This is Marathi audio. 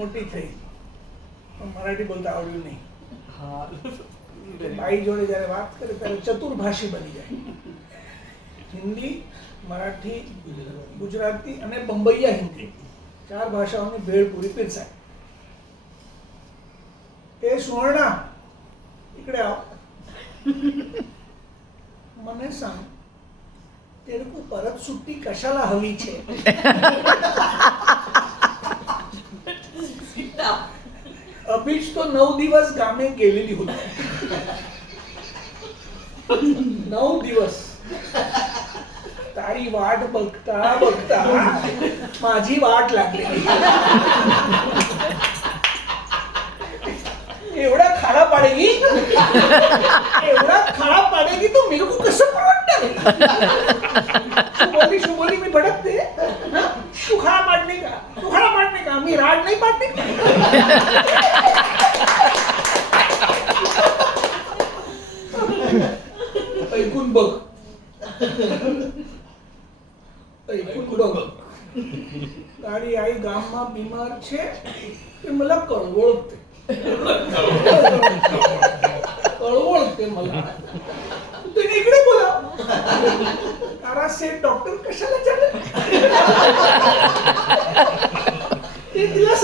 મોટી થઈ પણ મરાઠી બોલતા આવડ્યું નહીં. બાઈ જોડે જ્યારે વાત કરે ત્યારે ચતુર્ભાષી બની જાય. હિન્દી, મરાઠી, ગુજરાતી અને બંબઈયા હિન્દી 4 ભાષાઓની ભેળ પૂરી પીરસાય. એ સુવર્ણા इकडे आओ. મને सांग तेरे को परत सुट्टी कशाला हवी छे? अभीच तो 9 दिवस गामे गेलेली होती. 9 दिवस तारी वाट बघता बघता माझी वाट लागली. एवढा खाड़ा पाडेगी, एवढा खाड़ा पाडेगी तो मेरे को कसं परवडणार? शुभोली मी भडकते. तू खाड़ा पाडणे का? तू खाड़ा पाडणे का? मी राड नाही पाडणे का? ऐकून बघ, ऐकून बघ. તારી આઈ ગામમાં બીમાર છે તે मला कळवळते. कळवळते मला. तुम्ही इकडे बोला. तारा सेठ डॉक्टर कशाला झाले ते तिला